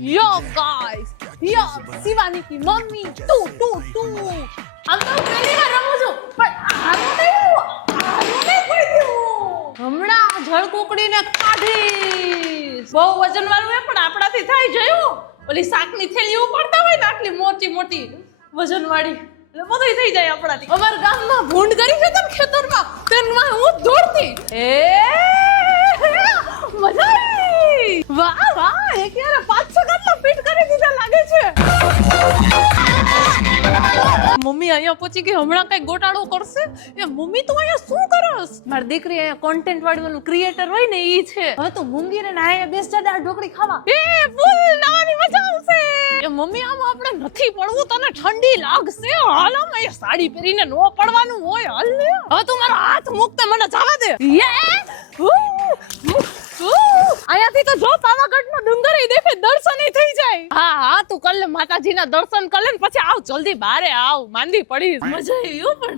Yo guys, here Shivani की mummy two આમ તો પહેલી વાર રમું છું પણ આનું નહીં પડ્યું હમણાં જળકુકડીને કાઢીશ બહુ વજન વાળું હે પણ આપણાથી થાય જયું ઓલી શાકની થેલી ઉપાડતા હોય ને આટલી મોટી મોટી વજન વાળી એટલે બધું થઈ જાય આપણાથી અમારા ગામમાં ભૂંડ કરી છે તમે ખેતરમાં તેમાં હું દોડતી મજા આવી વાહ વાહ એક યાર 5-6 ગામમાં ફિટ કરી દીધા લાગે છે મમ્મી અહીંયા પહોંચી ગઈ હમણાં કઈ ગોટાળો કરશે એ મમ્મી તું અહીંયા શું કરસ મારી દીકરી અહીંયા કોન્ટેન્ટ વાળી વાળું ક્રિએટર હોય ને ઈ છે હવે તું મૂંગી ને અહીંયા બેસ જા દાળ ઢોકળી ખાવા એ ફૂલ નાવાની મજા આવશે એ મમ્મી આમ આપણે નથી પડવું તને ઠંડી લાગશે હાલ આમ એ સાડી પહેરીને નો પડવાનું હોય હાલ ને હવે તું મારો હાથ મૂકતે મને જવા દે અહીંયાથી તો જો પાવાગઢનો ડુંગર દેખે દર્શન થઈ જાય હા તું કર લે માતાજીના દર્શન કર લે પછી આવ જલ્દી બારે આવ માંદી પડીશ મજા આવી પણ